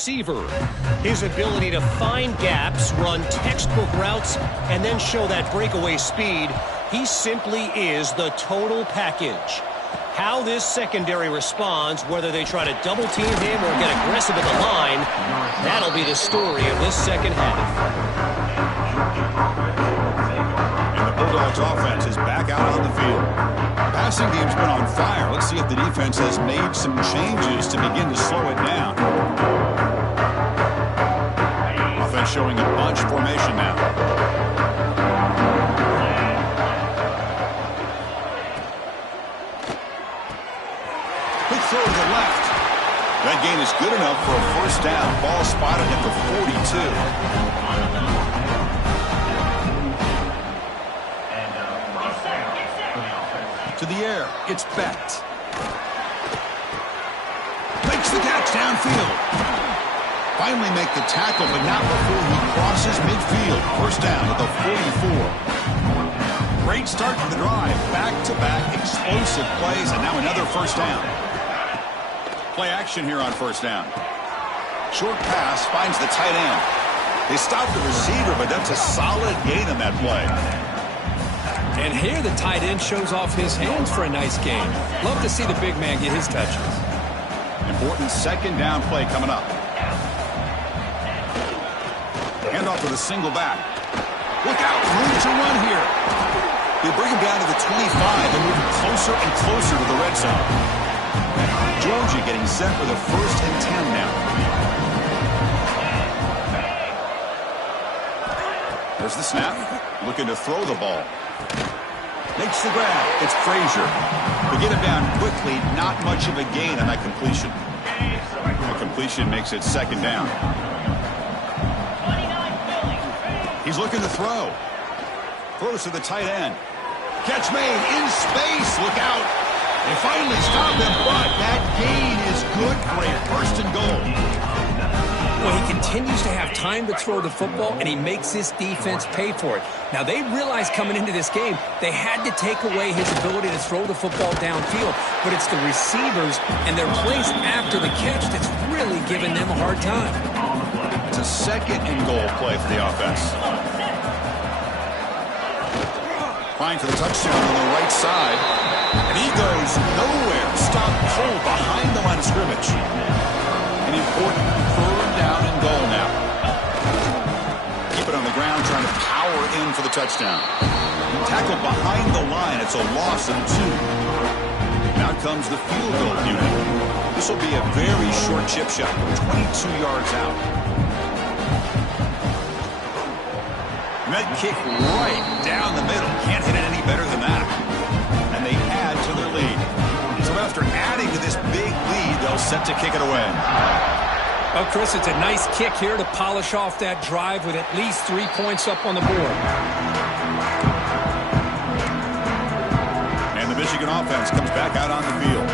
receiver. His ability to find gaps, run textbook routes, and then show that breakaway speed, he simply is the total package. How this secondary responds, whether they try to double-team him or get aggressive at the line, that'll be the story of this second half. And the Bulldogs offense is back out on the field. Passing game's been on fire. Let's see if the defense has made some changes to begin to slow it down. Offense showing a bunch formation now. Quick throw to the left. That gain is good enough for a first down. Ball spotted at the 42. To the air, it's Becht. Makes the catch downfield. Finally make the tackle, but not before he crosses midfield. First down at the 44. Great start to the drive. Back-to-back explosive plays, and now another first down. Play action here on first down. Short pass finds the tight end. They stopped the receiver, but that's a solid gain on that play. And here the tight end shows off his hands for a nice gain. Love to see the big man get his touches. Important second down play coming up. Handoff with a single back. Look out, room to run here. They bring him down to the 25 and move closer and closer to the red zone. Georgia getting set for the 1st and 10 now. There's the snap. Looking to throw the ball. Makes the grab. It's Frazier. They get him down quickly. Not much of a gain on that completion. The completion makes it second down. He's looking to throw. Throws to the tight end. Catch made in space. Look out. They finally stop him, but that gain is good for a 1st and goal. Well, he continues to have time to throw the football, and he makes his defense pay for it. Now, they realized coming into this game they had to take away his ability to throw the football downfield, but it's the receivers and their plays after the catch that's really giving them a hard time. It's a 2nd and goal play for the offense. Flying for the touchdown on the right side, and he goes nowhere. Stop cold behind the line of scrimmage. An important 3rd down and goal now. Keep it on the ground, trying to power in for the touchdown. Tackled behind the line. It's a loss of 2. Now comes the field goal unit. This will be a very short chip shot, 22 yards out. And that kick right down the middle. Can't hit it any better than that. And they add to their lead. So after adding to this big lead, they'll set to kick it away. Well, Chris, it's a nice kick here to polish off that drive with at least 3 points up on the board. And the Michigan offense comes back out on the field.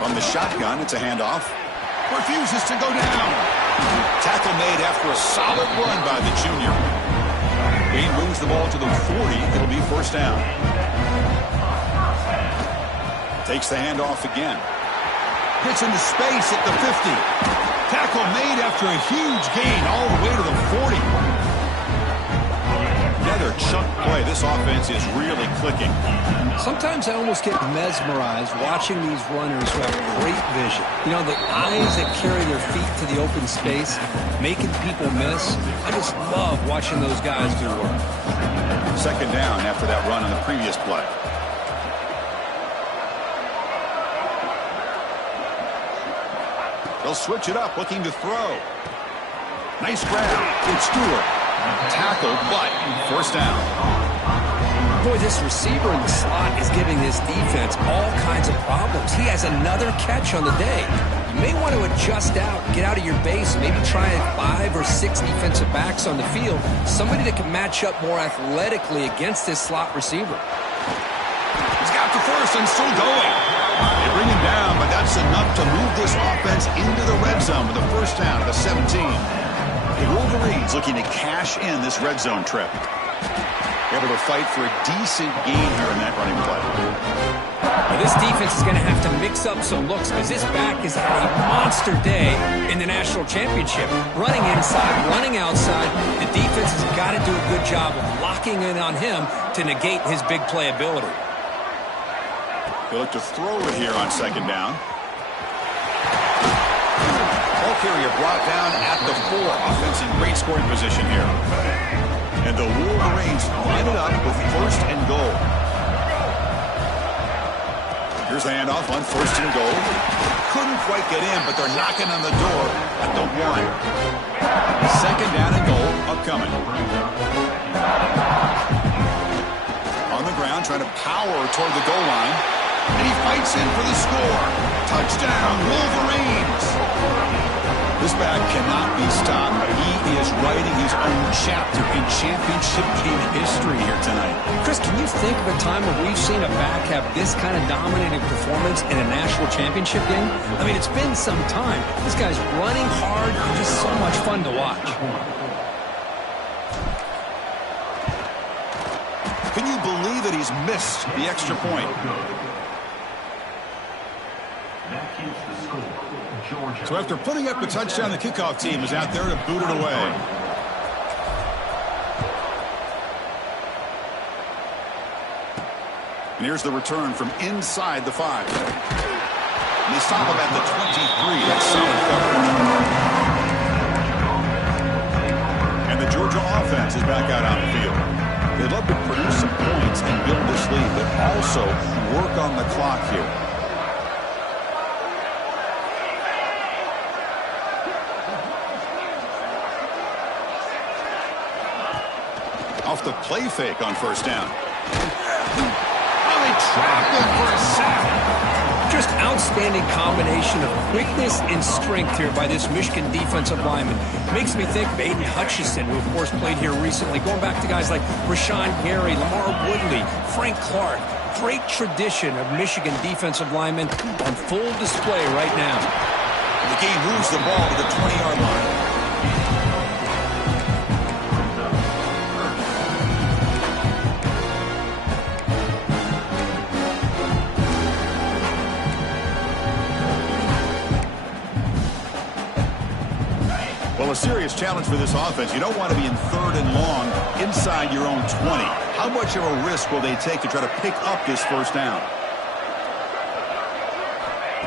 From the shotgun, it's a handoff. Refuses to go down. Tackle made after a solid run by the junior. He moves the ball to the 40. It'll be first down. Takes the handoff again. Gets into space at the 50. Tackle made after a huge gain all the way to the 40. Another chunk play. This offense is really clicking. Sometimes I almost get mesmerized watching these runners who have great vision. You know, the eyes that carry their feet to the open space, making people miss. I just love watching those guys do work. Second down after that run on the previous play. They'll switch it up, looking to throw. Nice grab. It's Stewart. Tackled, but first down. Boy, this receiver in the slot is giving this defense all kinds of problems. He has another catch on the day. You may want to adjust out, get out of your base, maybe try 5 or 6 defensive backs on the field, somebody that can match up more athletically against this slot receiver. He's got the first and still going. They bring him down, but that's enough to move this offense into the red zone with a first down at the 17. The Wolverines looking to cash in this red zone trip. Able to fight for a decent gain here in that running play. Now this defense is going to have to mix up some looks because this back has had a monster day in the national championship. Running inside, running outside. The defense has got to do a good job of locking in on him to negate his big play ability. They look to throw it here on second down. Ball carrier brought down at the 4. Offense in great scoring position here. And the Wolverines line it up with first and goal. Here's the handoff on first and goal. Couldn't quite get in, but they're knocking on the door at the 1. Second down and goal upcoming. On the ground, trying to power toward the goal line. And he fights in for the score. Touchdown, Wolverines! This back cannot be stopped. He is writing his own chapter in championship game history here tonight. Chris, can you think of a time where we've seen a back have this kind of dominating performance in a national championship game? I mean, it's been some time. This guy's running hard and just so much fun to watch. Can you believe that he's missed the extra point? So after putting up the touchdown, the kickoff team is out there to boot it away. And here's the return from inside the 5. And they stop him at the 23. That's solid coverage. And the Georgia offense is back out on the field. They'd love to produce some points and build this lead, but also work on the clock here. Off the play fake on first down. Oh, they trapped him for a sack. Just outstanding combination of quickness and strength here by this Michigan defensive lineman. Makes me think of Aiden Hutchinson, who of course played here recently. Going back to guys like Rashawn Gary, Lamar Woodley, Frank Clark. Great tradition of Michigan defensive linemen on full display right now. The game moves the ball to the 20-yard line. Well, a serious challenge for this offense. You don't want to be in third and long inside your own 20. How much of a risk will they take to try to pick up this first down?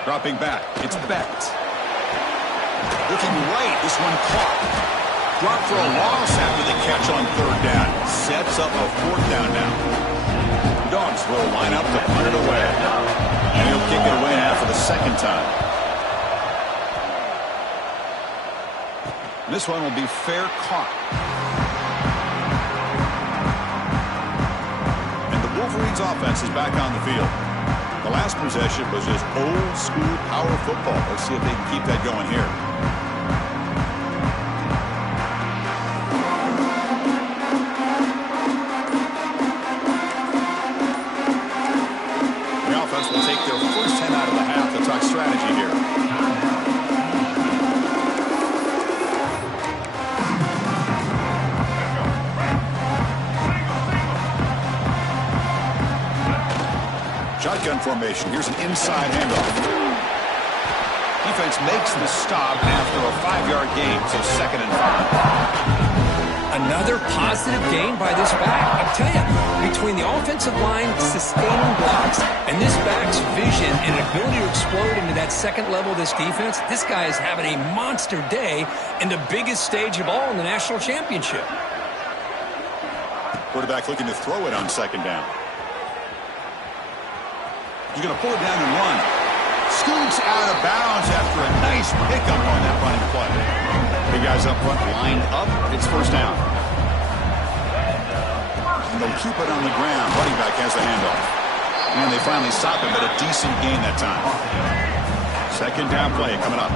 Dropping back. It's Beck. Looking right. This one caught. Dropped for a loss after the catch on third down. Sets up a fourth down now. Dogs will line up to punt it away. And he'll kick it away now for the second time. This one will be fair caught. And the Wolverines offense is back on the field. The last possession was just old school power football. Let's see if they can keep that going here. The offense will take their first 10 out of the half. The talk strategy here. Shotgun formation. Here's an inside handoff. Defense makes the stop after a 5-yard gain, so 2nd and 5. Another positive gain by this back. I'll tell you, between the offensive line sustaining blocks and this back's vision and ability to explode into that second level of this defense, this guy is having a monster day in the biggest stage of all in the national championship. Quarterback looking to throw it on second down. He's going to pull it down and run. Scoots out of bounds after a nice pickup on that running play. Big guys up front lined up. It's first down. And they'll keep it on the ground. Running back has the handoff. And they finally stop him, but a decent gain that time. Second down play coming up.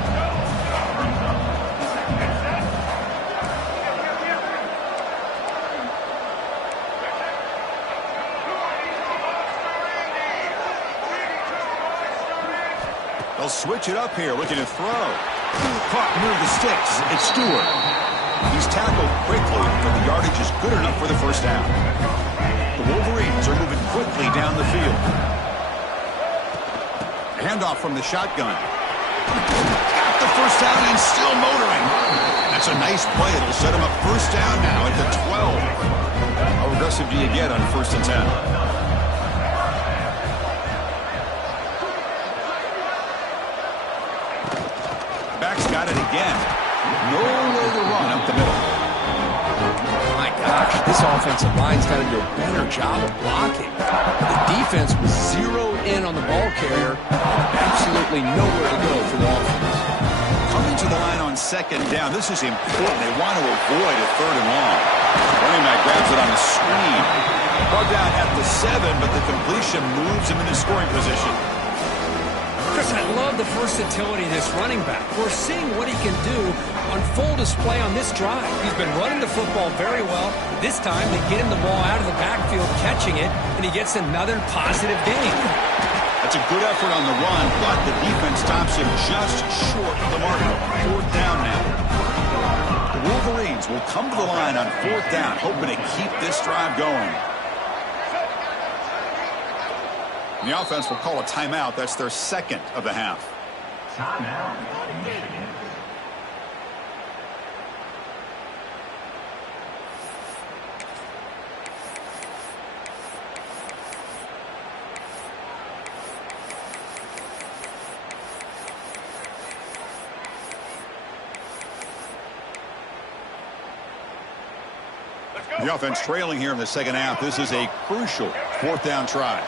They'll switch it up here, looking to throw. Caught near the sticks. It's Stewart. He's tackled quickly, but the yardage is good enough for the first down. The Wolverines are moving quickly down the field. Handoff from the shotgun. Got the first down and still motoring. That's a nice play. It'll set him up first down now at the 12. How aggressive do you get on 1st and 10? Back's got it again. Nowhere to run up the middle. My gosh, this offensive line's got to do a better job of blocking. The defense was zeroed in on the ball carrier. Absolutely nowhere to go for the offense. Coming to the line on 2nd down. This is important. They want to avoid a 3rd and long. Running back grabs it on a screen. Brought down at the 7, but the completion moves him into scoring position. Chris, I love the versatility of this running back. We're seeing what he can do on full display on this drive. He's been running the football very well. This time, they get him the ball out of the backfield, catching it, and he gets another positive gain. That's a good effort on the run, but the defense stops him just short of the marker. 4th down now. The Wolverines will come to the line on 4th down, hoping to keep this drive going. And the offense will call a timeout. That's their 2nd of the half. Timeout, Michigan. The offense trailing here in the 2nd half. This is a crucial 4th down try.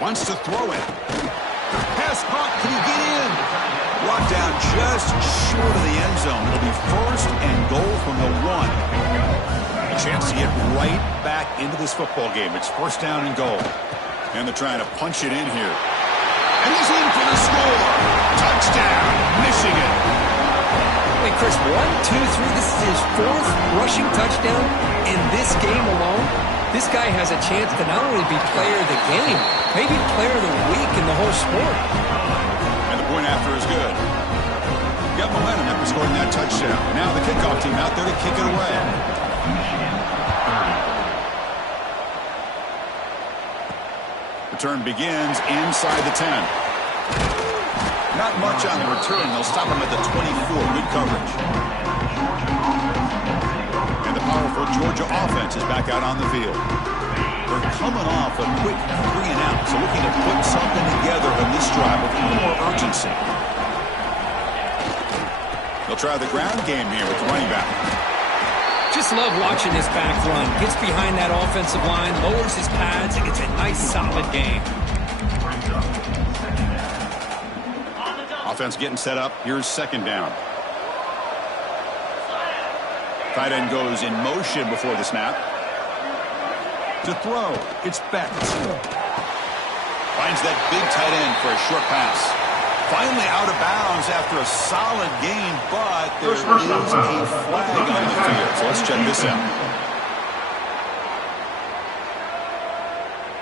Wants to throw it. Pass caught. Can he get in? Brought down just short of the end zone. It'll be 1st and goal from the 1. A chance to get right back into this football game. It's 1st down and goal. And they're trying to punch it in here. And he's in for the score. Touchdown, Michigan. Wait, Chris, 1, 2, 3. This is his 4th rushing touchdown in this game alone. This guy has a chance to not only be player of the game, maybe player of the week in the whole sport. And the point after is good. Got momentum after scoring that touchdown. Now the kickoff team out there to kick it away. Return begins inside the 10. Not much on the return. They'll stop him at the 24. Good coverage. And the powerful Georgia offense is back out on the field. They're coming off a quick 3-and-out, so looking to put something together in this drive with a little more urgency. They'll try the ground game here with the running back. Just love watching this back run. Gets behind that offensive line, lowers his pads, and gets a nice solid game. Offense getting set up. Here's 2nd down. Tight end goes in motion before the snap. To throw, it's Beck. Finds that big tight end for a short pass. Finally out of bounds after a solid gain, but there is a flag on the field. So let's check this out.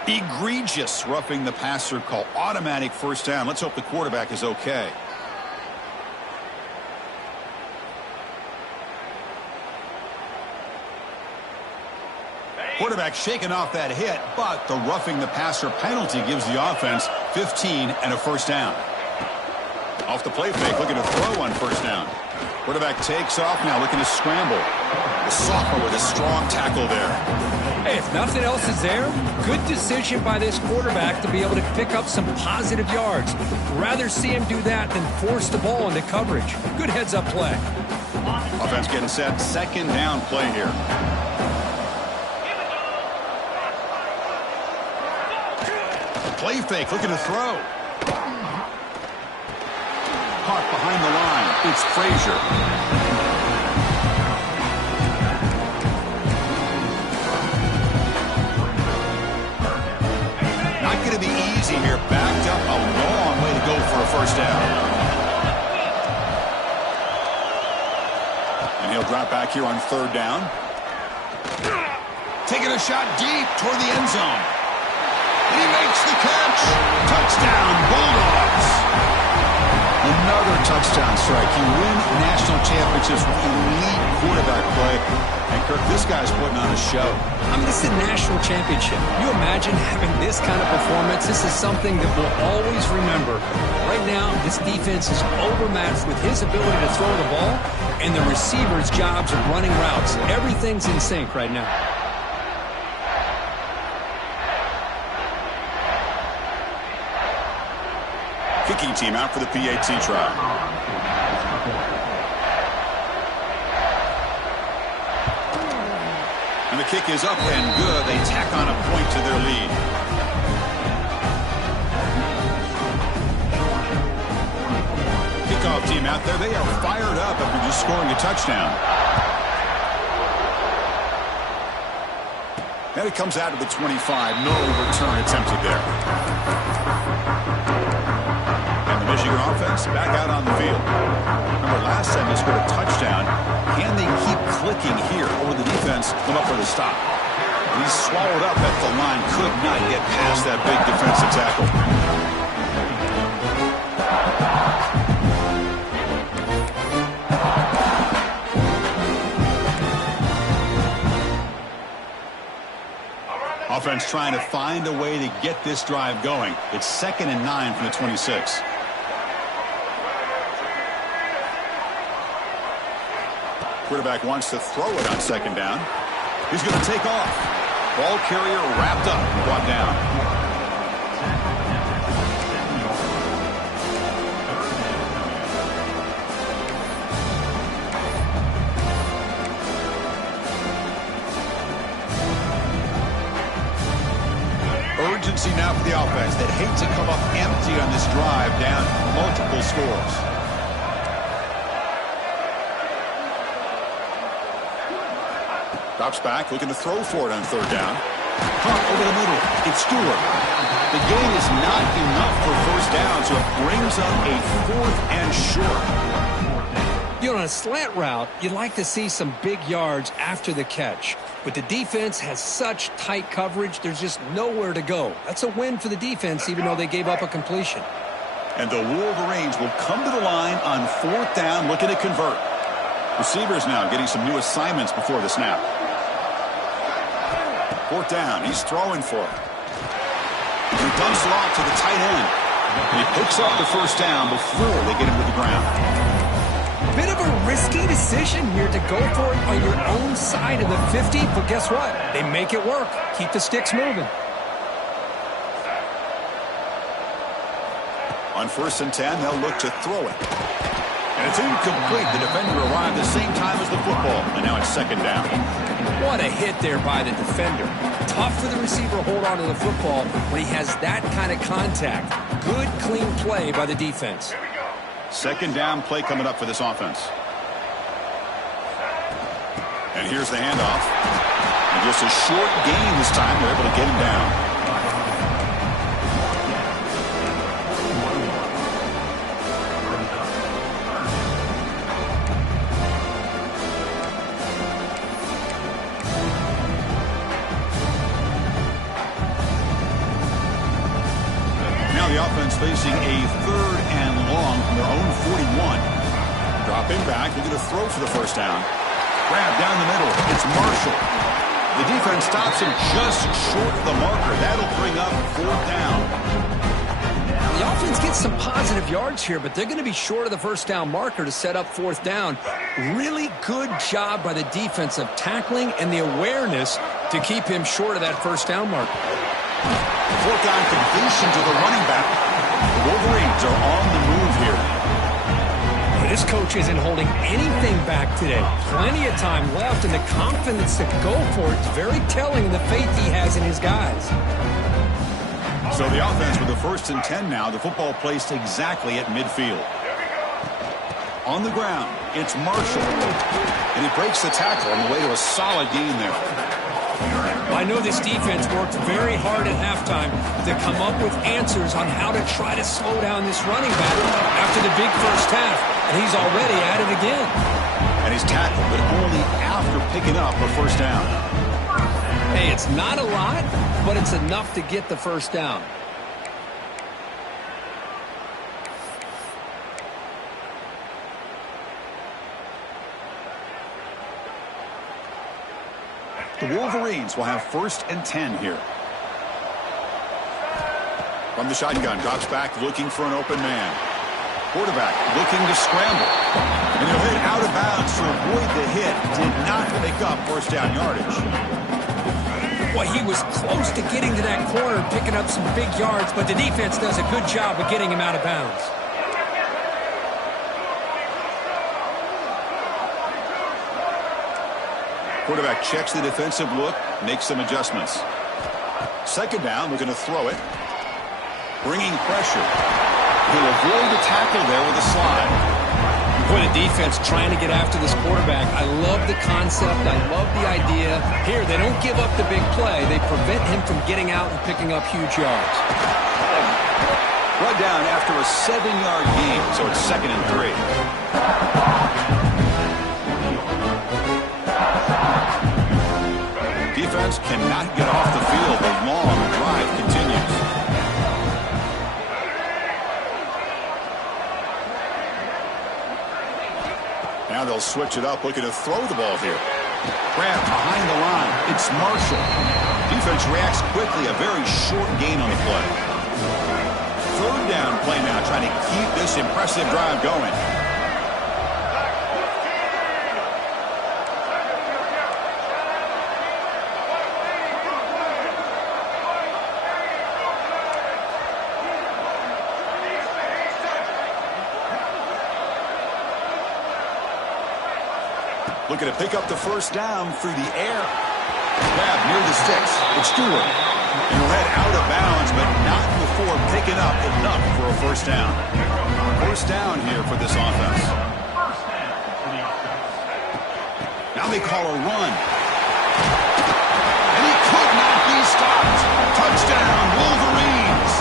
Egregious roughing the passer call. Automatic 1st down. Let's hope the quarterback is okay. Quarterback shaking off that hit, but the roughing the passer penalty gives the offense 15 and a 1st down. Off the play fake, looking to throw on 1st down. Quarterback takes off now, looking to scramble. The sophomore with a strong tackle there. Hey, if nothing else is there, good decision by this quarterback to be able to pick up some positive yards. Rather see him do that than force the ball into coverage. Good heads-up play. Offense getting set, 2nd down play here. Play fake, looking to throw. Caught behind the line. It's Frazier. Not going to be easy here. Backed up a long way to go for a 1st down. And he'll drop back here on 3rd down. Taking a shot deep toward the end zone. And he makes the catch. Touchdown, Bulldogs. Another Another touchdown strike. You win national championships with elite quarterback play. And, Kirk, this guy's putting on a show. I mean, this is a national championship. You imagine having this kind of performance? This is something that we'll always remember. Right now, this defense is overmatched with his ability to throw the ball and the receivers' jobs of running routes. Everything's in sync right now. Kicking team out for the PAT try. And the kick is up and good. They tack on a point to their lead. Kickoff team out there. They are fired up after just scoring a touchdown. And it comes out of the 25. No return attempted there. Michigan offense back out on the field. Remember, last time they scored a touchdown. Can they keep clicking here, or will the defense come up with a stop? He's swallowed up at the line. Could not get past that big defensive tackle. Offense trying to find a way to get this drive going. It's 2nd and 9 from the 26. Quarterback wants to throw it on 2nd down. He's going to take off. Ball carrier wrapped up and brought down. Urgency now for the offense that hates to come up empty on this drive, down multiple scores. Drops back, looking to throw for it on 3rd down. Punt over the middle. It's Stewart. The gain is not enough for 1st down, so it brings up a 4th and short. You know, on a slant route, you'd like to see some big yards after the catch. But the defense has such tight coverage, there's just nowhere to go. That's a win for the defense, even though they gave up a completion. And the Wolverines will come to the line on 4th down, looking to convert. Receivers now getting some new assignments before the snap. 4th down. He's throwing for it. He dumps it off to the tight end. And he picks up the 1st down before they get him to the ground. Bit of a risky decision here to go for it on your own side of the 50, but guess what? They make it work. Keep the sticks moving. On 1st and 10, they'll look to throw it. And it's incomplete. The defender arrived the same time as the football. And now it's 2nd down. What a hit there by the defender. Tough for the receiver to hold on to the football when he has that kind of contact. Good, clean play by the defense. 2nd down play coming up for this offense. And here's the handoff. And just a short gain this time. They're able to get him down. The offense facing a 3rd and long from their own 41. Dropping back, looking to throw for the 1st down. Grab down the middle. It's Marshall. The defense stops him just short of the marker. That'll bring up 4th down. The offense gets some positive yards here, but they're going to be short of the 1st down marker to set up 4th down. Really good job by the defense of tackling and the awareness to keep him short of that 1st down marker. 4th down completion to the running back. The Wolverines are on the move here. Well, this coach isn't holding anything back today. Plenty of time left, and the confidence to go for it is very telling in the faith he has in his guys. So the offense with the 1st and 10 now. The football placed exactly at midfield. On the ground, it's Marshall. And he breaks the tackle on the way to a solid gain there. I know this defense worked very hard at halftime to come up with answers on how to try to slow down this running back after the big 1st half, and he's already at it again. And he's tackled, but only after picking up a 1st down. Hey, it's not a lot, but it's enough to get the 1st down. The Wolverines will have 1st and 10 here. From the shotgun, drops back looking for an open man. Quarterback looking to scramble. And he'll hit out of bounds to avoid the hit. Did not pick up 1st down yardage. Well, he was close to getting to that corner, picking up some big yards, but the defense does a good job of getting him out of bounds. Quarterback checks the defensive look, makes some adjustments. 2nd down, looking to throw it. Bringing pressure. He'll avoid the tackle there with a slide. Boy, the defense trying to get after this quarterback. I love the concept. I love the idea. Here, they don't give up the big play. They prevent him from getting out and picking up huge yards. Brought down after a 7-yard gain, so it's 2nd and 3. Defense cannot get off the field. The long drive continues. Now they'll switch it up, looking to throw the ball here. Grabbed behind the line. It's Marshall. Defense reacts quickly. A very short gain on the play. 3rd down play now, trying to keep this impressive drive going. Looking to pick up the 1st down through the air. Grab near the sticks. It's Stewart. And he'll head out of bounds, but not before picking up enough for a 1st down. 1st down here for this offense. Now they call a run. And he could not be stopped. Touchdown, Wolverines.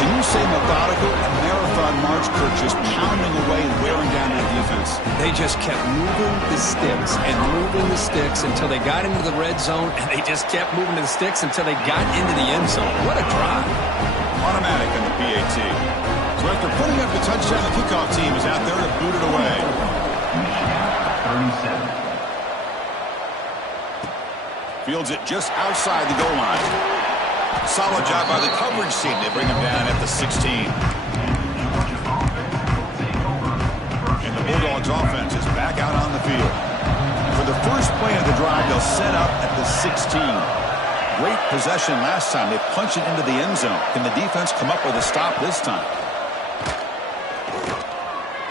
Can you say methodical? A marathon march, Kirk, just pounding away and wearing down that defense. They just kept moving the sticks and moving the sticks until they got into the red zone, and they just kept moving the sticks until they got into the end zone. What a drive. Automatic on the PAT. So after putting up the touchdown, the kickoff team is out there to boot it away. 37. Fields it just outside the goal line. Solid job by the coverage team. They bring him down at the 16. And the Bulldogs offense is back out on the field. For the first play of the drive, they'll set up at the 16. Great possession last time. They punch it into the end zone. Can the defense come up with a stop this time?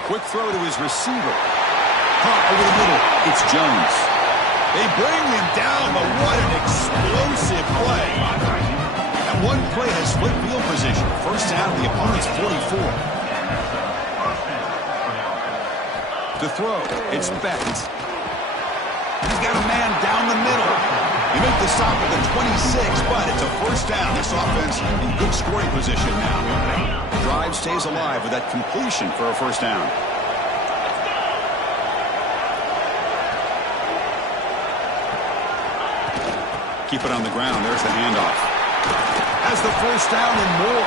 Quick throw to his receiver. Caught over the middle. It's Jones. They bring him down, but what an explosive play. That one play has split field position. 1st down, the opponent's 44. To throw, it's Beckett. He's got a man down the middle. You make the stop at the 26, but it's a 1st down. This offense in good scoring position now. The drive stays alive with that completion for a 1st down. Keep it on the ground. There's the handoff. Has the 1st down and more.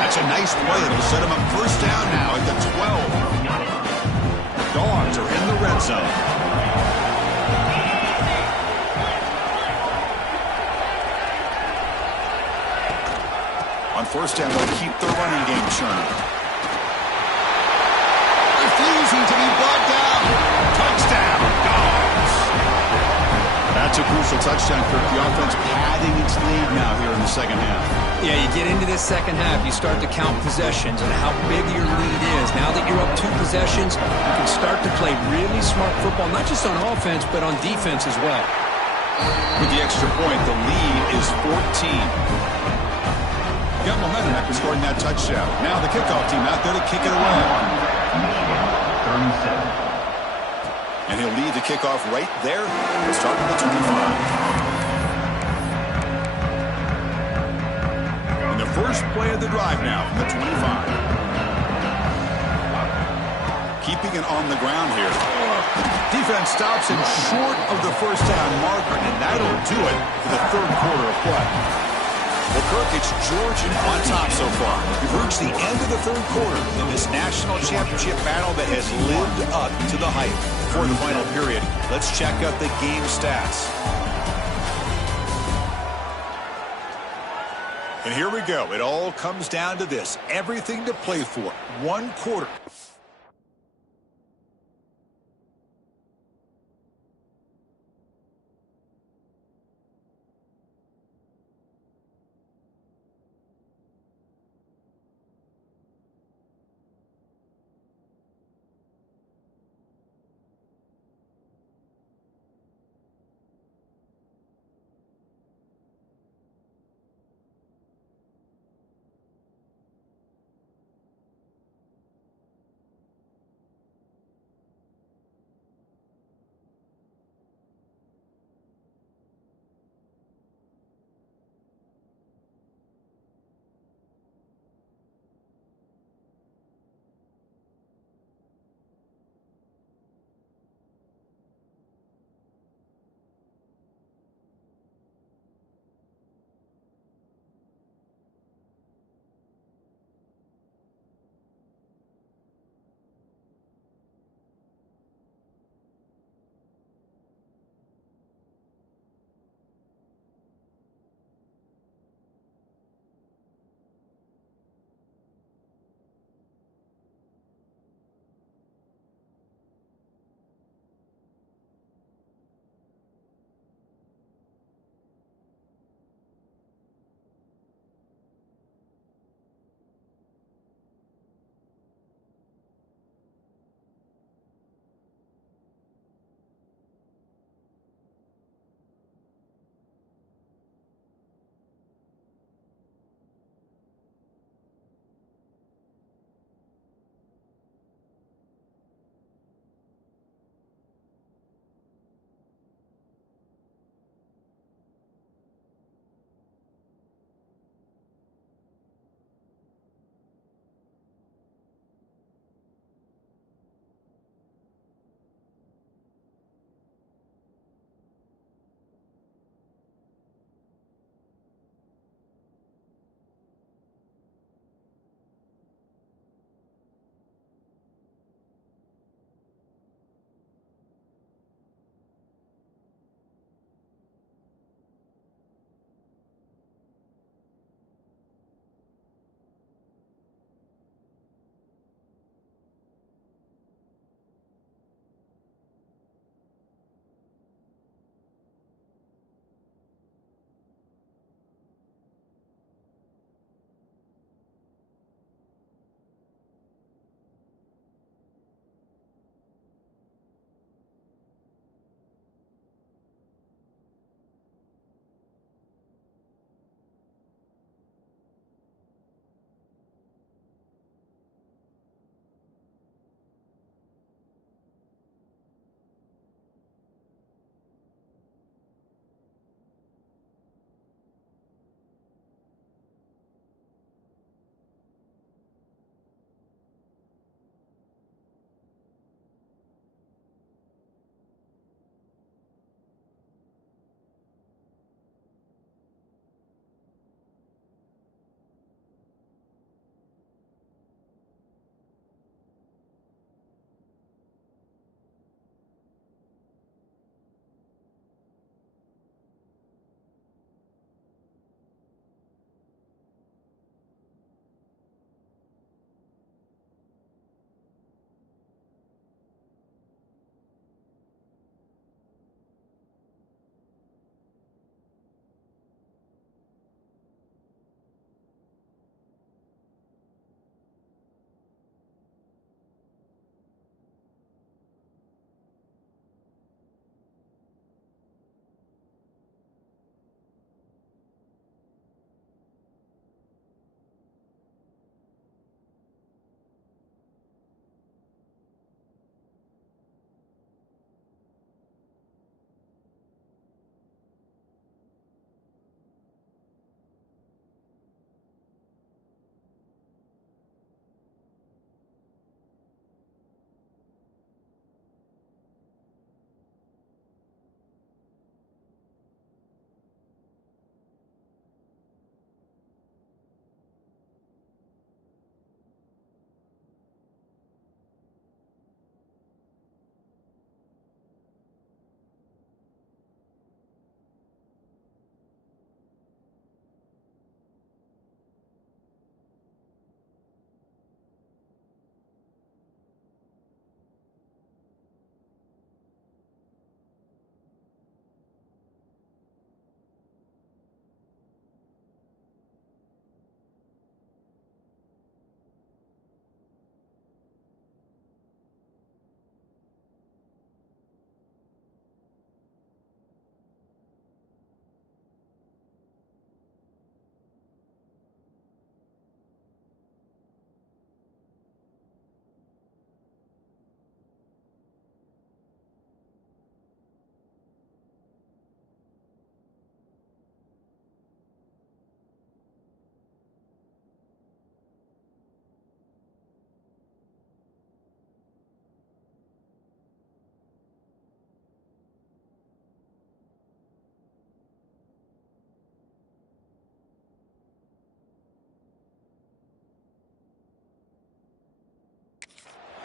That's a nice play. It'll set him up 1st down now at the 12. Dogs are in the red zone. On 1st down, they'll keep the running game churning. Refusing to be brought down. Touchdown, Dogs. That's a crucial touchdown, Kirk. The offense padding its lead now here in the 2nd half. Yeah, you get into this 2nd half, you start to count possessions and how big your lead is. Now that you're up 2 possessions, you can start to play really smart football, not just on offense, but on defense as well. With the extra point, the lead is 14. Got momentum after scoring that touchdown. Now the kickoff team out there to kick it away. 37. And he'll lead the kickoff right there. We'll start with the 25. And the first play of the drive now from the 25. Keeping it on the ground here. Defense stops him short of the 1st down marker, and that'll do it for the 3rd quarter of play. Well, Kirk, it's Georgia on top so far. We've reached the end of the third quarter in this national championship battle that has lived up to the hype. For the final period, let's check out the game stats. And here we go. It all comes down to this. Everything to play for. One quarter.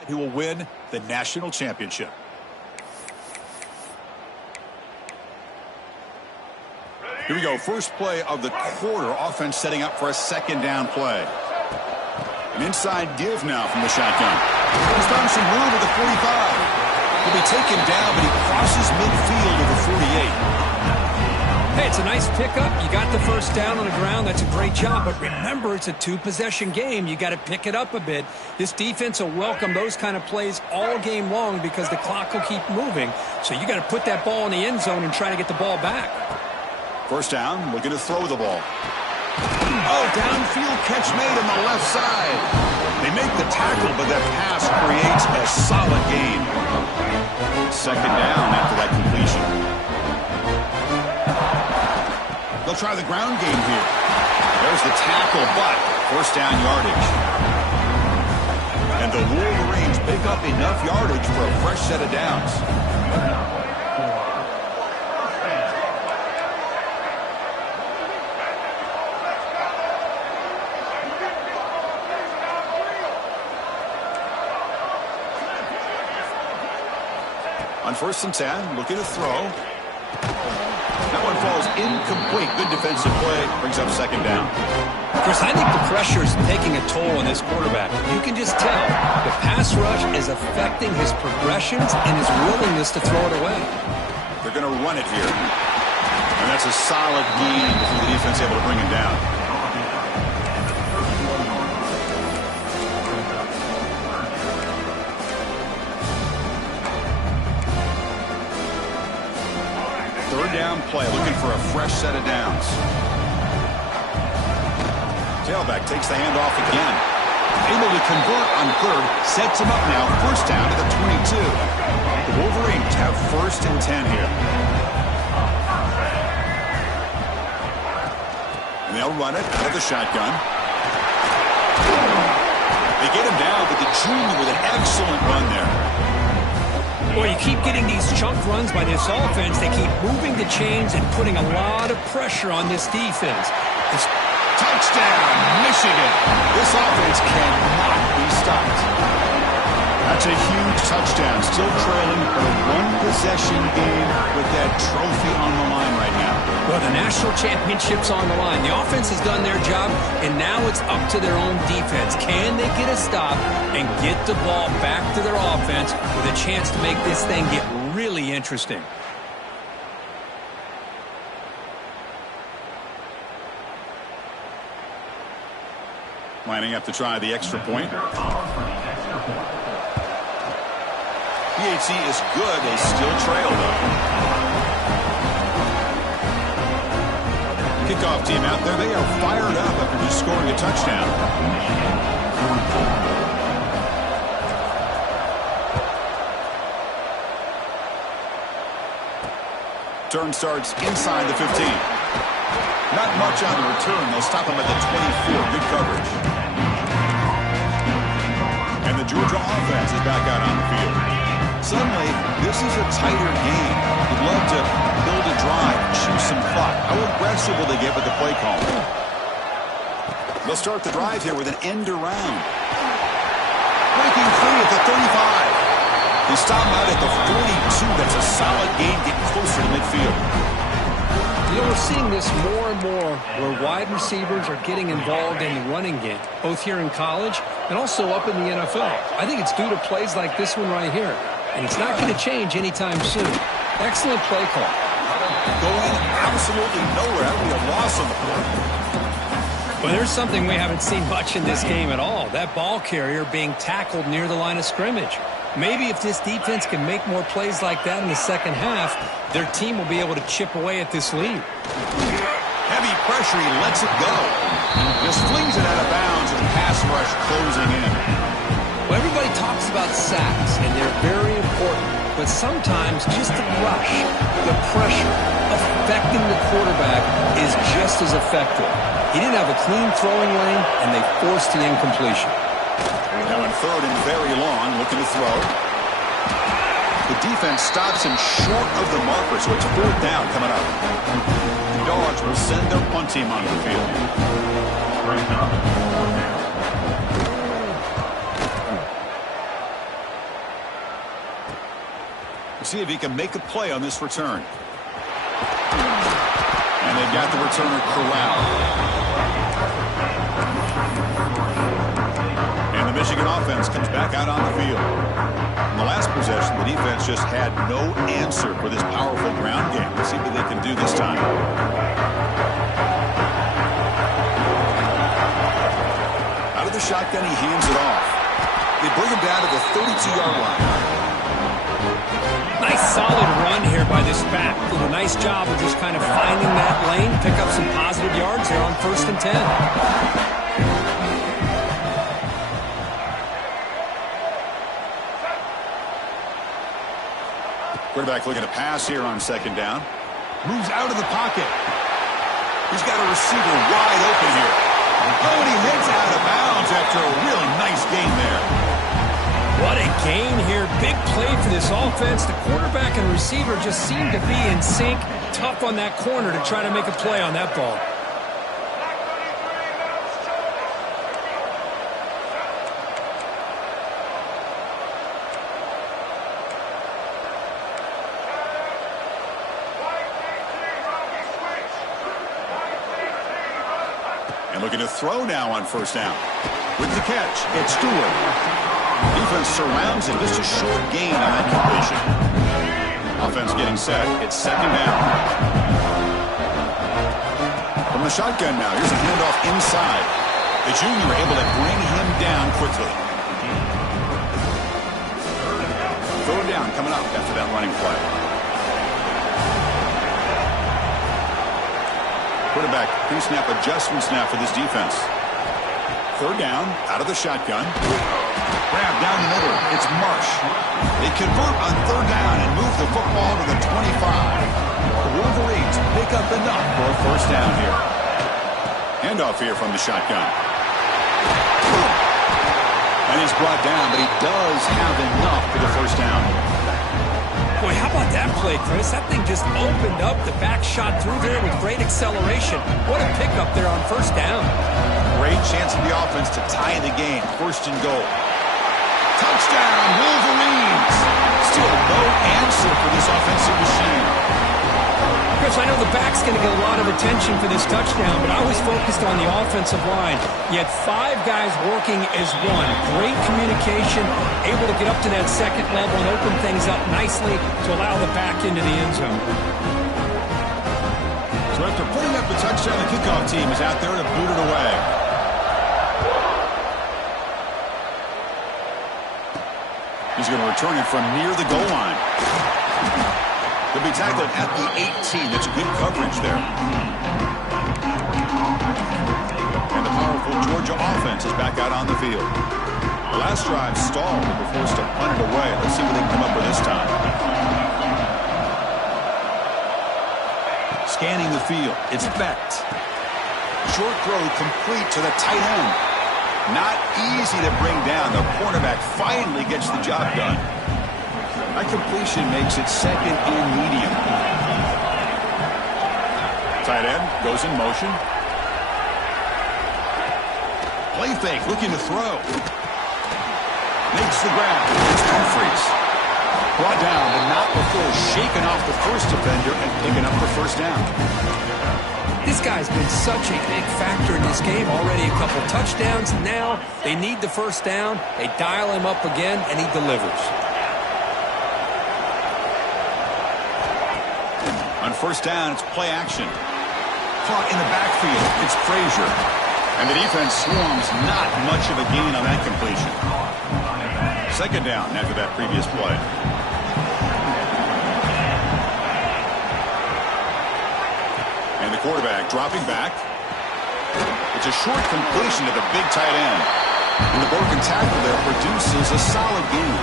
He will win the national championship. Here we go. First play of the quarter. Offense setting up for a second down play. An inside give now from the shotgun. He's found some room at the 45. He'll be taken down, but he crosses midfield to the 48. Hey, it's a nice pickup. You got the first down on the ground. That's a great job. But remember, it's a two-possession game. You got to pick it up a bit. This defense will welcome those kind of plays all game long because the clock will keep moving. So you got to put that ball in the end zone and try to get the ball back. First down, looking to throw the ball. Oh, downfield catch made on the left side. They make the tackle, but that pass creates a solid gain. Second down after that completion. They'll try the ground game here. There's the tackle, but first down yardage. And the Wolverines pick up enough yardage for a fresh set of downs. On 1st and 10, looking to throw. That one falls incomplete. Good defensive play. Brings up second down. Chris, I think the pressure is taking a toll on this quarterback. You can just tell the pass rush is affecting his progressions and his willingness to throw it away. They're going to run it here. And that's a solid gain before the defense able to bring him down. Down play, looking for a fresh set of downs. Tailback takes the handoff again. Able to convert on third, sets him up now. First down to the 22. The Wolverines have 1st and 10 here. And they'll run it out of the shotgun. They get him down, but the junior with an excellent run there. Well, you keep getting these chunk runs by this offense. They keep moving the chains and putting a lot of pressure on this defense. It's touchdown, Michigan. This offense cannot be stopped. That's a huge touchdown. Still trailing for a one-possession game with that trophy on the line right now. Well, the national championship's on the line. The offense has done their job, and now it's up to their own defense. Can they get a stop and get the ball back to their offense with a chance to make this thing get really interesting? Lining up to try the extra point. PHC is good. They still trail, though. Kickoff team out there. They are fired up after just scoring a touchdown. Turn starts inside the 15. Not much on the return. They'll stop him at the 24. Good coverage. And the Georgia offense is back out on the field. Suddenly, this is a tighter game. You'd love to build a drive, choose some clock. How aggressive will they get with the play call? They'll start the drive here with an end around. Breaking free at the 35. They stop him out at the 42. That's a solid gain, getting closer to midfield. You know, we're seeing this more and more where wide receivers are getting involved in the running game, both here in college and also up in the NFL. I think it's due to plays like this one right here. And it's not going to change anytime soon. Excellent play call. Going absolutely nowhere. That would be a loss on the board. Well, there's something we haven't seen much in this game at all. That ball carrier being tackled near the line of scrimmage. Maybe if this defense can make more plays like that in the second half, their team will be able to chip away at this lead. Heavy pressure. He lets it go. Just flings it out of bounds and the pass rush closing in. Well, everybody talks about sacks, and they're very important. But sometimes just the rush, the pressure, affecting the quarterback is just as effective. He didn't have a clean throwing lane, and they forced the incompletion. Now in third and very long, looking to throw. The defense stops him short of the marker, so it's 4th down coming up. The Dogs will send their punt team onto the field. See if he can make a play on this return. And they've got the returner corralled. And the Michigan offense comes back out on the field. In the last possession, the defense just had no answer for this powerful ground game. Let's see what they can do this time. Out of the shotgun, he hands it off. They bring him down to the 32-yard line. Nice solid run here by this back. Did a nice job of just kind of finding that lane, pick up some positive yards here on 1st and 10. Quarterback looking to pass here on 2nd down. Moves out of the pocket. He's got a receiver wide open here. Oh, and he heads out of bounds after a really nice gain there. What a gain here. Big play for this offense. The quarterback and receiver just seem to be in sync. Tough on that corner to try to make a play on that ball. And looking to throw now on 1st down. With the catch, it's Stewart. Defense surrounds him. Just a short gain on that completion. Offense getting set. It's 2nd down. From the shotgun now. Here's a handoff inside. The junior able to bring him down quickly. 3rd down coming up after that running play. Quarterback pre-snap adjustments now for this defense. 3rd down, out of the shotgun. Grab down the middle. It's Marsh. They convert on 3rd down and move the football to the 25. The Wolverines pick up enough for a 1st down here. Handoff here from the shotgun. And he's brought down, but he does have enough for the 1st down. Boy, how about that play, Chris? That thing just opened up. The back shot through there with great acceleration. What a pickup there on 1st down. Great chance for the offense to tie the game. 1st and goal. Touchdown, Wolverines. Still no answer for this offensive machine. Chris, I know the back's going to get a lot of attention for this touchdown, but I was focused on the offensive line. You had 5 guys working as one. Great communication, able to get up to that 2nd level and open things up nicely to allow the back into the end zone. So after putting up the touchdown, the kickoff team is out there to boot it away. He's going to return it from near the goal line. He'll be tackled at the 18. That's good coverage there. And the powerful Georgia offense is back out on the field. The last drive stalled and were forced to punt it away. Let's see what they come up with this time. Scanning the field. It's Becht. Short throw complete to the tight end. Not easy to bring down. The cornerback finally gets the job done. That completion makes it 2nd and medium. Tight end goes in motion. Play fake, looking to throw. Makes the grab. It's Humphries. Brought down, but not before shaking off the first defender and picking up the 1st down. This guy's been such a big factor in this game. Already a couple touchdowns. Now they need the 1st down. They dial him up again, and he delivers. On 1st down, it's play action. Caught in the backfield. It's Frazier. And the defense swarms. Not much of a gain on that completion. 2nd down after that previous play. And the quarterback dropping back. It's a short completion to the big tight end. And the broken tackle there produces a solid gain.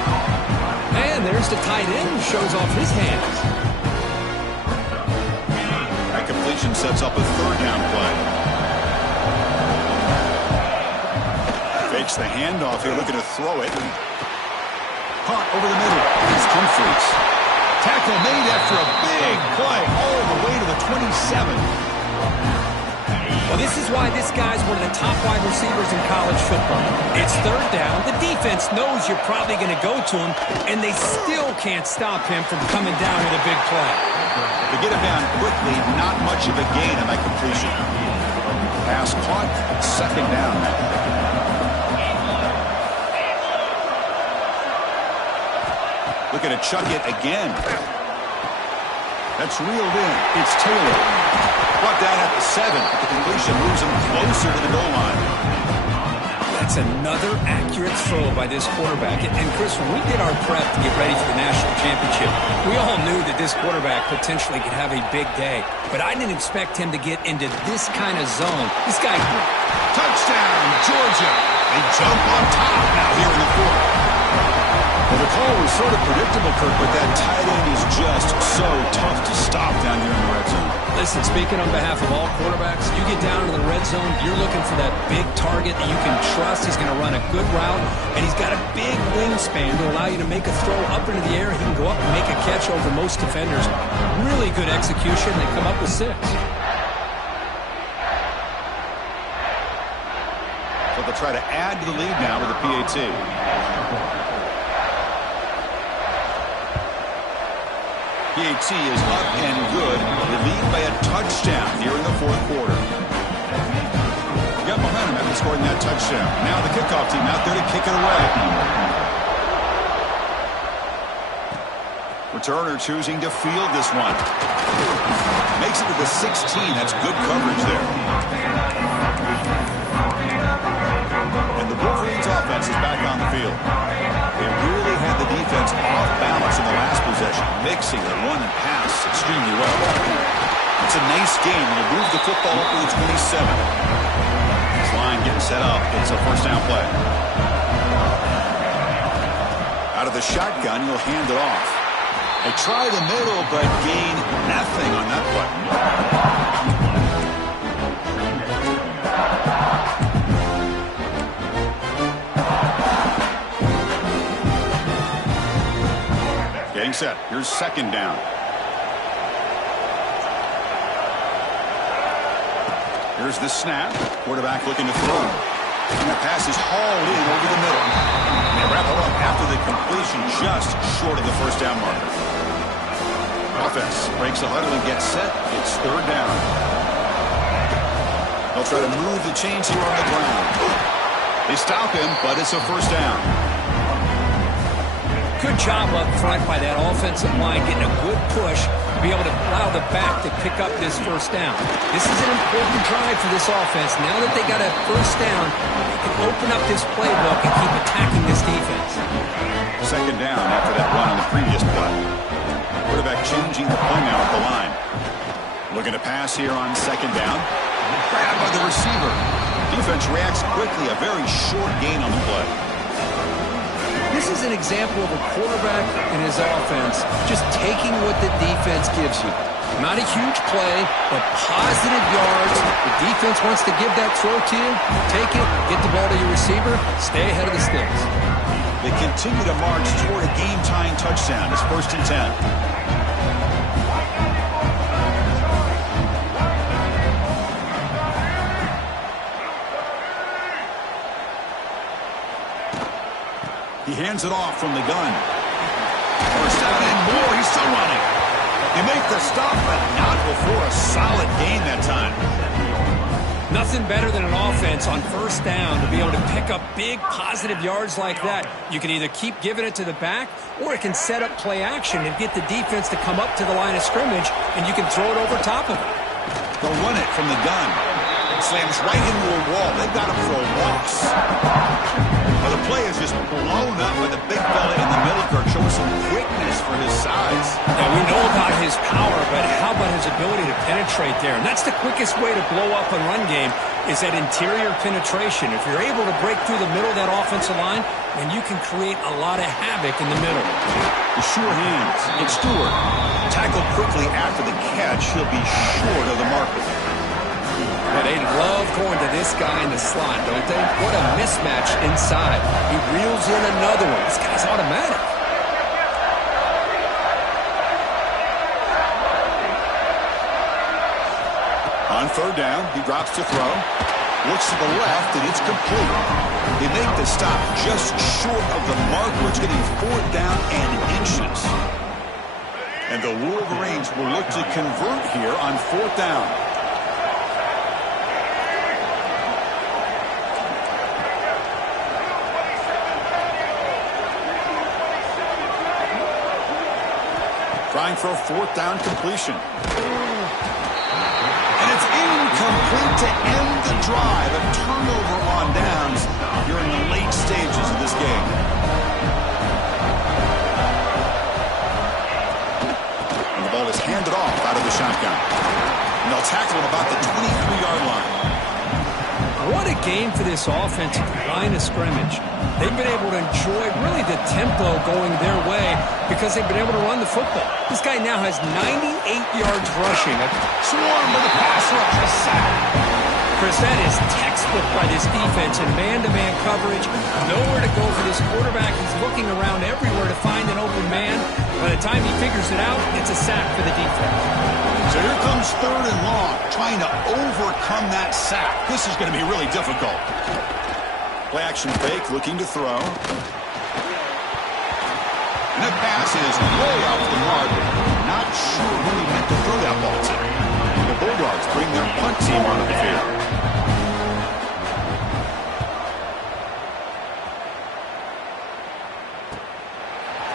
And there's the tight end who shows off his hands. That completion sets up a 3rd down play. Fakes the handoff here, looking to throw it. Caught over the middle. It's Humphries. Tackle made after a big play all the way to the 27. Well, this is why this guy's one of the top wide receivers in college football. It's third down. The defense knows you're probably going to go to him, and they still can't stop him from coming down with a big play. To get him down quickly, not much of a gain on that completion. Pass caught, second down. Looking to chuck it again. That's reeled in. It's Taylor. Brought down at the 7. The completion moves him closer to the goal line. That's another accurate throw by this quarterback. And Chris, when we did our prep to get ready for the national championship, we all knew that this quarterback potentially could have a big day. But I didn't expect him to get into this kind of zone. This guy... Touchdown, Georgia. They jump on top now here in the fourth. Well, the call was sort of predictable, Kirk, but that tight end is just so tough to stop down here in the red zone. Listen, speaking on behalf of all quarterbacks, you get down into the red zone, you're looking for that big target that you can trust. He's going to run a good route, and he's got a big wingspan to allow you to make a throw up into the air. He can go up and make a catch over most defenders. Really good execution. They come up with 6. So they'll try to add to the lead now with the PAT. PAT is up and good. They lead by a touchdown here in the fourth quarter. We got momentum after scoring that touchdown. Now the kickoff team out there to kick it away. Returner choosing to field this one. Makes it to the 16. That's good coverage there. And the Wolverines offense is back on the field. They really had the defense off balance in the last possession, mixing the run and pass extremely well. It's a nice game. You move the football up to the 27. This line getting set up. It's a first down play. Out of the shotgun, he'll hand it off. They try the middle, but gain nothing on that play. Getting set. Here's second down. Here's the snap. Quarterback looking to throw. And the pass is hauled in over the middle. And they wrap it up after the completion just short of the first down marker. Offense breaks the huddle and gets set. It's third down. They'll try to move the chains here on the ground. They stop him, but it's a first down. Good job up front by that offensive line, getting a good push to be able to allow the back to pick up this first down. This is an important drive for this offense. Now that they got a first down, they can open up this playbook and keep attacking this defense. Second down after that run on the previous play. Quarterback changing the play now at the line. Looking to pass here on second down. Grabbed by the receiver. Defense reacts quickly. A very short gain on the play. This is an example of a quarterback and his offense just taking what the defense gives you. Not a huge play, but positive yards. The defense wants to give that throw to you. Take it, get the ball to your receiver, stay ahead of the sticks. They continue to march toward a game-tying touchdown. It's 1st and 10. He hands it off from the gun. First down and more. He's still running. They make the stop, but not before a solid gain that time. Nothing better than an offense on first down to be able to pick up big positive yards like that. You can either keep giving it to the back, or it can set up play action and get the defense to come up to the line of scrimmage, and you can throw it over top of it. They'll run it from the gun. It slams right into a wall. They've got him for a loss. Well, the play is just blown up by the big fella in the middle, Kirk, showing some quickness for his size. Now, we know about his power, but how about his ability to penetrate there? And that's the quickest way to blow up a run game, is that interior penetration. If you're able to break through the middle of that offensive line, then you can create a lot of havoc in the middle. The sure hands. It's Stewart. Tackled quickly after the catch. He'll be short of the marker. But they love going to this guy in the slot, don't they? What a mismatch inside. He reels in another one. This guy's automatic. On On third down, he drops to throw. Looks to the left, and it's complete. They make the stop just short of the mark, where it's getting fourth down and inches. And the Wolverines will look to convert here on fourth down. Trying for a fourth down completion. And it's incomplete to end the drive. A turnover on downs here in the late stages of this game. And the ball is handed off out of the shotgun. And they'll tackle him about the 23-yard line. What a game for this offensive line of scrimmage. They've been able to enjoy really the tempo going their way because they've been able to run the football. This guy now has 98 yards rushing. Swarmed with a pass rush, a sack. Chris, that is textbook by this defense in man-to-man coverage. Nowhere to go for this quarterback. He's looking around everywhere to find an open man. By the time he figures it out, it's a sack for the defense. So here comes third and long, trying to overcome that sack. This is going to be really difficult. Play action fake, looking to throw. And that pass is way off the mark. Not sure who he meant to throw that ball to. The Bulldogs bring their punt team onto the field.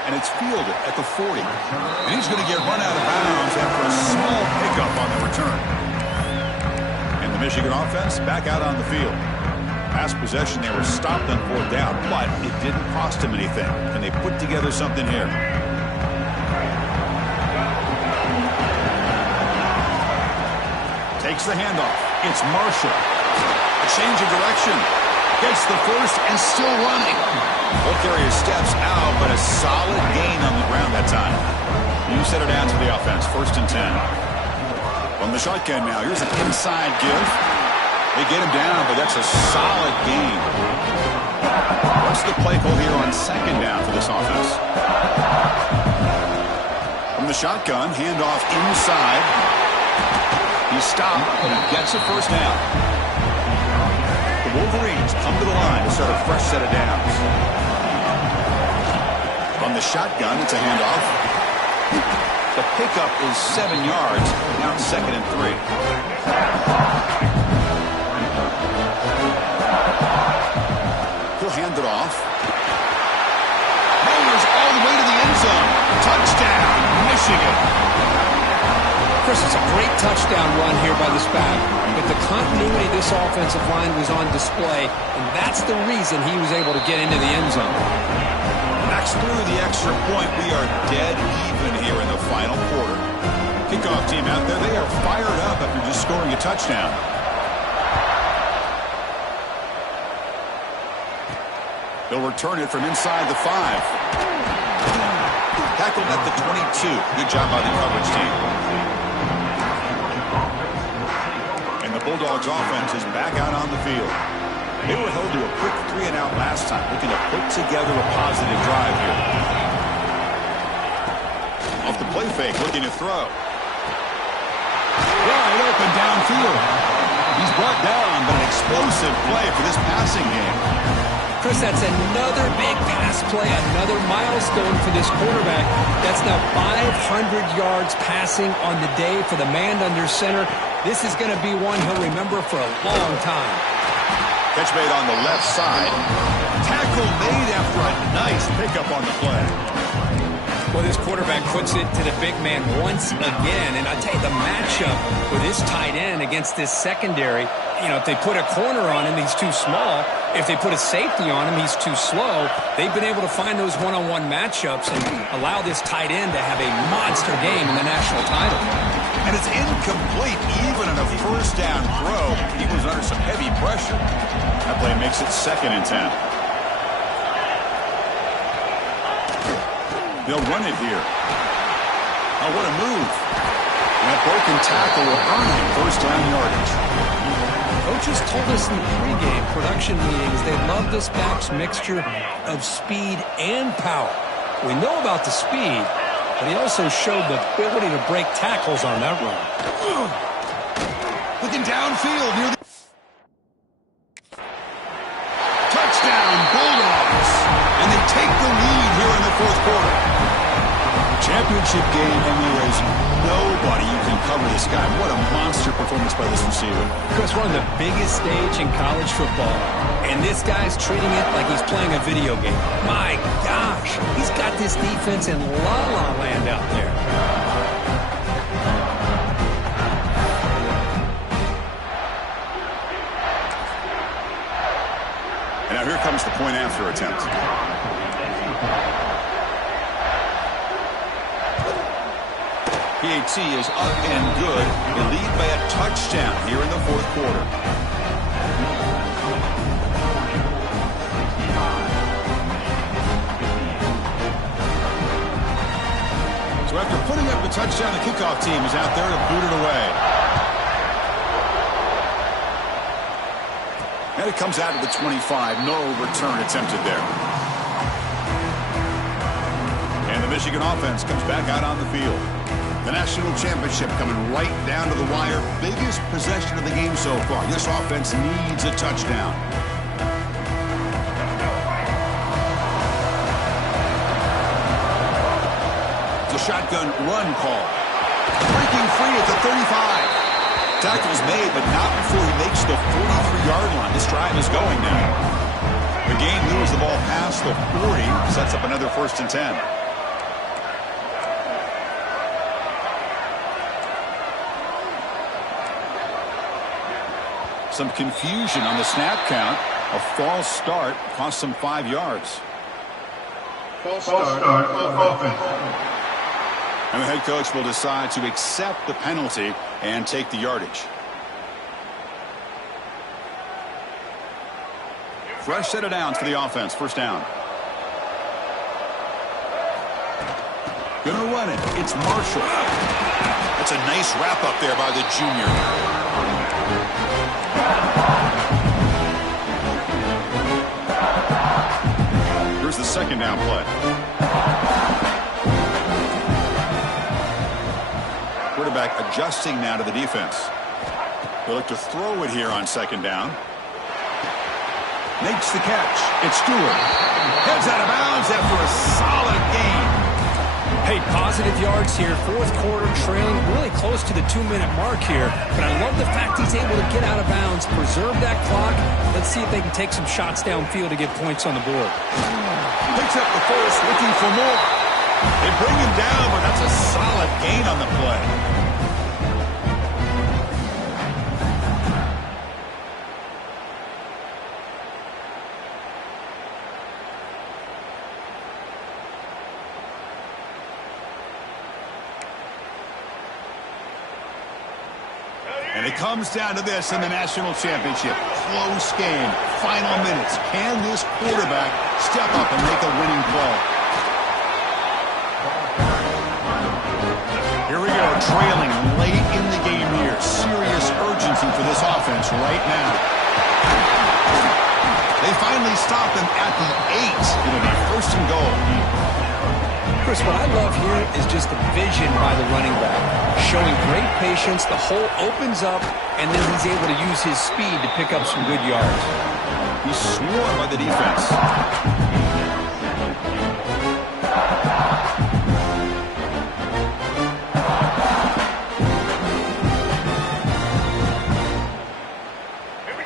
And it's fielded at the 40. And he's going to get run out of bounds after a small pickup on the return. And the Michigan offense back out on the field. Last possession, they were stopped on fourth down, but it didn't cost them anything. And they put together something here. Takes the handoff. It's Marshall. A change of direction. Gets the first and still running. Ball carrier steps out, but a solid gain on the ground that time. You set it down to the offense. 1st and 10. From the shotgun now. Here's an inside give. They get him down, but that's a solid gain. What's the play call here on 2nd down for this offense? From the shotgun, handoff inside. He's stopped, and he gets a 1st down. The Wolverines come to the line to start a fresh set of downs. From the shotgun, it's a handoff. The pickup is 7 yards. Now it's 2nd and 3. He'll hand it off. Mowers all the way to the end zone. Touchdown, Michigan. Chris, it's a great touchdown run here by this back. But the continuity of this offensive line was on display, and that's the reason he was able to get into the end zone. Knocks through the extra point. We are dead even here in the final quarter. Kickoff team out there, they are fired up after just scoring a touchdown. They'll return it from inside the 5. Tackled at the 22. Good job by the coverage team. And the Bulldogs offense is back out on the field. They were held to a quick 3-and-out last time, looking to put together a positive drive here. Off the play fake, looking to throw. Wide open downfield. He's brought down, but an explosive play for this passing game. Chris, that's another big pass play, another milestone for this quarterback. That's now 500 yards passing on the day for the man under center. This is going to be one he'll remember for a long time. Catch made on the left side. Tackle made after a nice pickup on the play. Well, this quarterback puts it to the big man once again. And I tell you, the matchup with this tight end against this secondary, you know, if they put a corner on him, he's too small. If they put a safety on him, he's too slow. They've been able to find those one-on-one matchups and allow this tight end to have a monster game in the national title. And it's incomplete even on a 1st down throw. He was under some heavy pressure. That play makes it 2nd and 10. They'll run it here. Oh, what a move. And that broken tackle will earn him 1st down yardage. Coaches told us in the pregame production meetings they love this back's mixture of speed and power. We know about the speed, but he also showed the ability to break tackles on that run. Looking downfield near the touchdown, Bulldogs. And they take the lead here in the fourth quarter. Championship game, and there is nobody you can cover this guy. What a monster performance by this receiver. Chris, we're on the biggest stage in college football, and this guy's treating it like he's playing a video game. My gosh, he's got this defense in la-la land out there. And now here comes the point after attempt. PAT is up and good. They lead by a touchdown here in the fourth quarter. So after putting up the touchdown, the kickoff team is out there to boot it away. And it comes out of the 25. No return attempted there. And the Michigan offense comes back out on the field. The national championship coming right down to the wire. Biggest possession of the game so far. This offense needs a touchdown. It's a shotgun run call. Breaking free at the 35. Tackle's made, but not before he makes the 43-yard line. This drive is going now. The game moves the ball past the 40. Sets up another 1st and 10. Some confusion on the snap count. A false start cost them 5 yards. False start, offense. And the head coach will decide to accept the penalty and take the yardage. Fresh set of downs for the offense. 1st down. Gonna run it. It's Marshall. That's a nice wrap up there by the junior. Here's the 2nd down play. Quarterback adjusting now to the defense. They'll look to throw it here on 2nd down. Makes the catch. It's Stewart. Heads out of bounds after a solid gain. Hey, positive yards here. 4th quarter, trailing really close to the 2-minute mark here. But I love the fact he's able to get out of bounds, preserve that clock. Let's see if they can take some shots downfield to get points on the board. Picks up the 1st, looking for more. They bring him down, but that's a solid gain on the play. And it comes down to this in the national championship. Close game. Final minutes. Can this quarterback step up and make a winning play? Here we go. Trailing late in the game here. Serious urgency for this offense right now. They finally stop him at the 8. It'll be 1st and goal. Chris, what I love here is just the vision by the running back. Showing great patience, the hole opens up, and then he's able to use his speed to pick up some good yards. He's swarmed by the defense.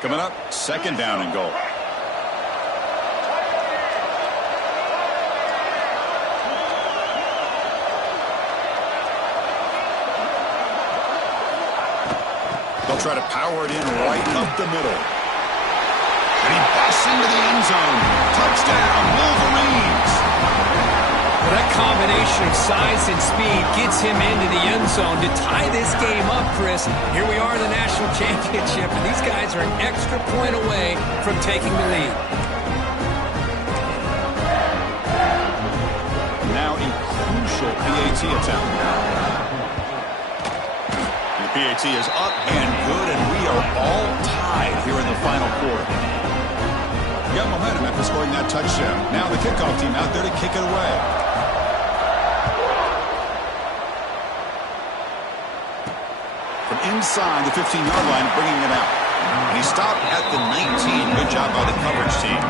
Coming up, 2nd down and goal. Try to power it in right up the middle. And he busts into the end zone. Touchdown, Wolverines. Well, that combination of size and speed gets him into the end zone to tie this game up, Chris. Here we are in the national championship, and these guys are an extra point away from taking the lead. Now a crucial PAT attempt. PAT is up and good, and we are all tied here in the final quarter. We got momentum after scoring that touchdown. Now the kickoff team out there to kick it away. From inside the 15-yard line, bringing it out. And he stopped at the 19. Good job by the coverage team.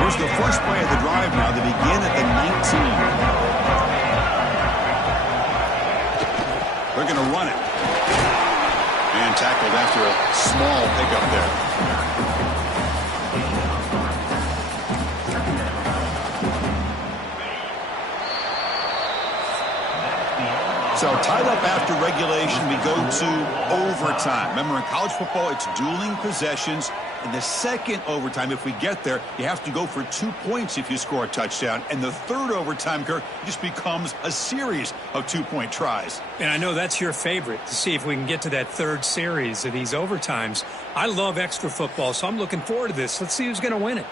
Here's the first play of the drive now. They begin at the 19. They're going to run it. And tackled after a small pickup there. So tied up after regulation, we go to overtime. Remember, in college football, it's dueling possessions. In the second overtime, if we get there, you have to go for 2 points if you score a touchdown. And the third overtime, Kirk, just becomes a series of 2-point tries. And I know that's your favorite, to see if we can get to that third series of these overtimes. I love extra football, so I'm looking forward to this. Let's see who's going to win it.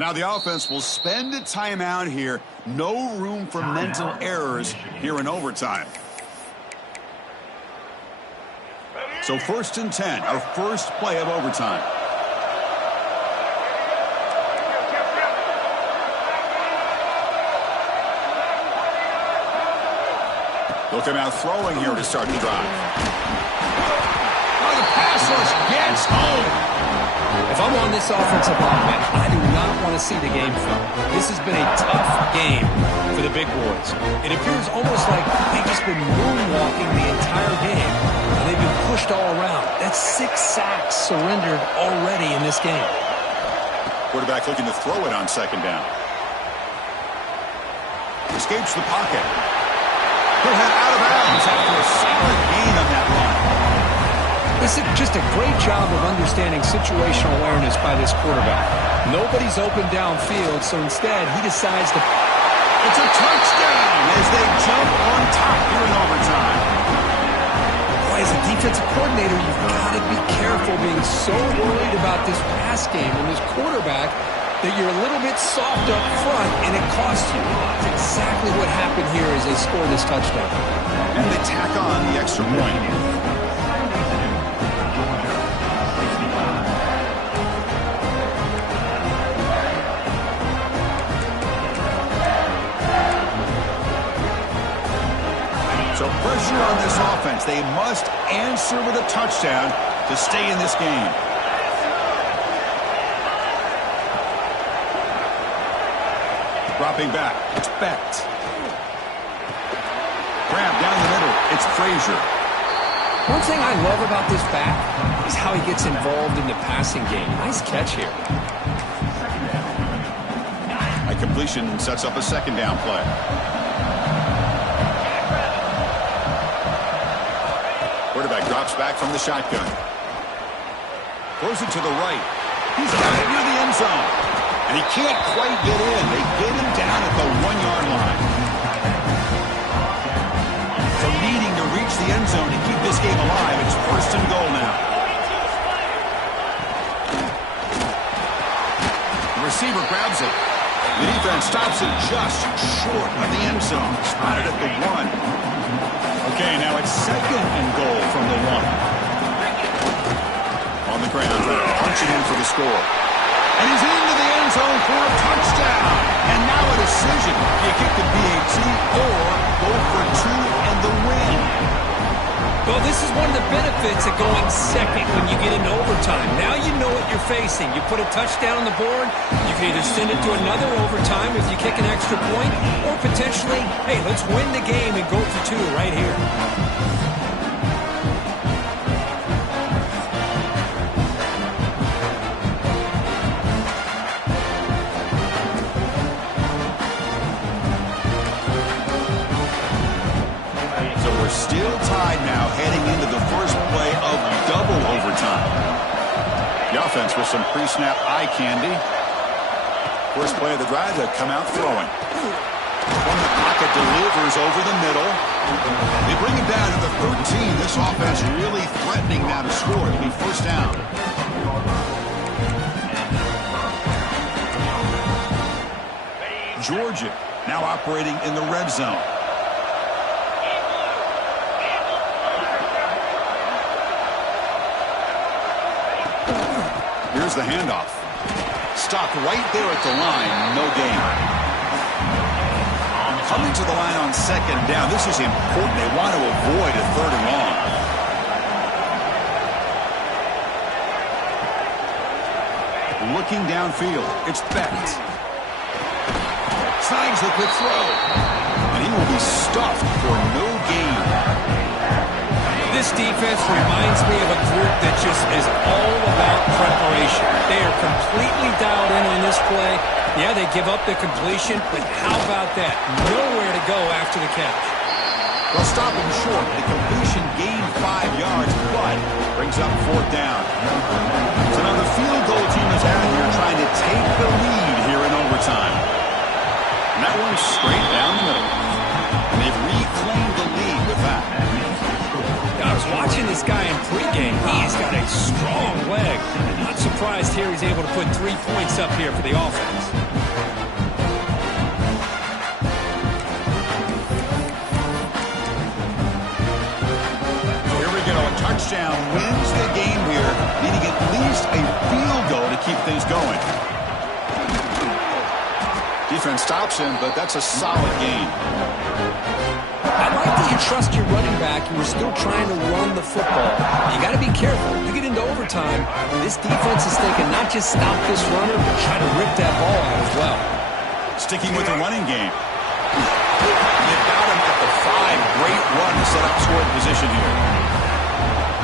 Now the offense will spend a timeout here. No room for mental errors here in overtime. So 1st and 10, our first play of overtime. Looking out throwing here to start the drive. Oh, the pass rush gets home. If I'm on this offensive line, man, I do not want to see the game film. This has been a tough game for the big boys. It appears almost like they've just been moonwalking the entire game, and they've been pushed all around. That's 6 sacks surrendered already in this game. Quarterback looking to throw it on 2nd down. Escapes the pocket. He'll head out of bounds after a solid gain on that run. This is just a great job of understanding situational awareness by this quarterback. Nobody's open downfield, so instead he decides to... It's a touchdown as they jump on top here in overtime. Boy, as a defensive coordinator, you've got to be careful being so worried about this pass game and this quarterback that you're a little bit soft up front, and it costs you. That's exactly what happened here as they score this touchdown. And they tack on the extra point. So pressure on this offense. They must answer with a touchdown to stay in this game. Dropping back. It's Becht. Grab down the middle. It's Frazier. One thing I love about this back is how he gets involved in the passing game. Nice catch here. A completion sets up a 2nd down play. Quarterback drops back from the shotgun. Throws it to the right. He's got it near the end zone. And he can't quite get in. They get him down at the 1-yard line. So needing to reach the end zone to keep this game alive, it's 1st and goal now. The receiver grabs it. The defense stops it just short of the end zone. Spotted at the 1. Okay, now it's 2nd and goal from the 1. On the ground, punching in for the score. And he's into the end zone for a touchdown. And now a decision. Do you kick the BAT or go for 2 and the win? Well, this is one of the benefits of going second when you get into overtime. Now you know what you're facing. You put a touchdown on the board, you can either send it to another overtime if you kick an extra point, or potentially, hey, let's win the game and go for 2 right here. Still tied now heading into the first play of double overtime. The offense with some pre-snap eye candy. First play of the drive, they come out throwing. From the pocket, delivers over the middle. They bring him down to the 13. This offense really threatening now to score. It'll be 1st down. Georgia now operating in the red zone. Here's the handoff. Stopped right there at the line. No gain. Coming to the line on 2nd down. This is important. They want to avoid a 3rd and long. Looking downfield. It's Becht. Signs the quick throw. And he will be stuffed for no gain. This defense reminds me of a group that just is all about preparation. They are completely dialed in on this play. Yeah, they give up the completion, but how about that? Nowhere to go after the catch. They'll stop him short. The completion gained 5 yards, but brings up 4th down. So now the field goal team is out here trying to take the lead here in overtime. And that one's straight down the middle. And they've reclaimed the lead with that. I was watching this guy in pregame. He's got a strong leg. Not surprised here he's able to put 3 points up here for the offense. touchdown wins the game here, needing at least a field goal to keep things going. Defense stops him, but that's a solid gain. I like that you trust your running back and you're still trying to run the football. You got to be careful. You get into overtime, this defense is thinking not just stop this runner, but try to rip that ball out as well. Sticking with the running game. They got him at the 5. Great run to set up scoring position here.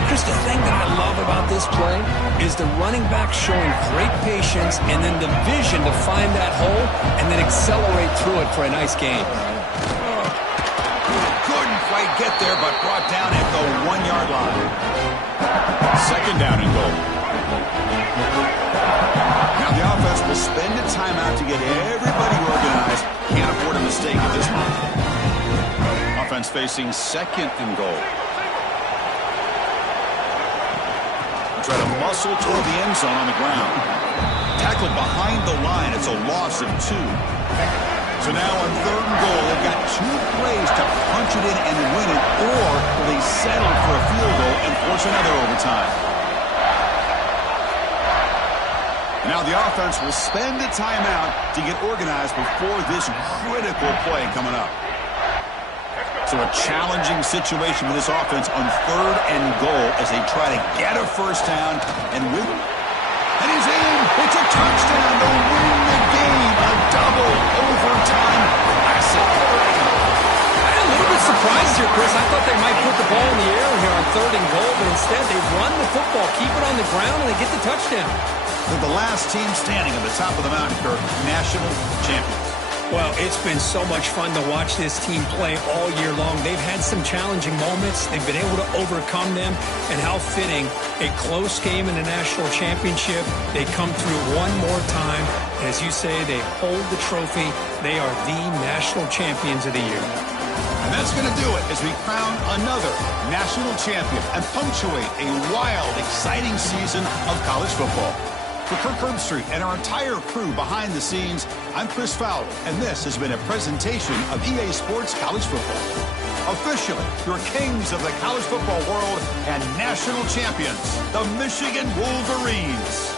Chris, the thing that I love about this play is the running back showing great patience and then the vision to find that hole and then accelerate through it for a nice gain. Couldn't quite get there, but brought down at the 1-yard line. Second down and goal. Now the offense will spend a timeout to get everybody organized. Can't afford a mistake at this point. Offense facing second and goal. Try to muscle toward the end zone on the ground. Tackled behind the line. It's a loss of 2. So now on third and goal, they've got 2 plays to punch it in and win it, or will they settle for a field goal and force another overtime? Now the offense will spend a timeout to get organized before this critical play coming up. So a challenging situation for this offense on third and goal as they try to get a first down and win. And he's in. It's a touchdown to win the game. A double overtime classic. I'm a little bit surprised here, Chris. I thought they might put the ball in the air here on third and goal, but instead they run the football, keep it on the ground, and they get the touchdown. They're the last team standing at the top of the mountain, Kirk. National champions. Well, it's been so much fun to watch this team play all year long. They've had some challenging moments. They've been able to overcome them. And how fitting, a close game in the national championship. They come through one more time. And as you say, they hold the trophy. They are the national champions of the year. And that's going to do it as we crown another national champion and punctuate a wild, exciting season of college football. For Kirk Herbstreit and our entire crew behind the scenes, I'm Chris Fowler, and this has been a presentation of EA Sports College Football. Officially, your kings of the college football world and national champions, the Michigan Wolverines.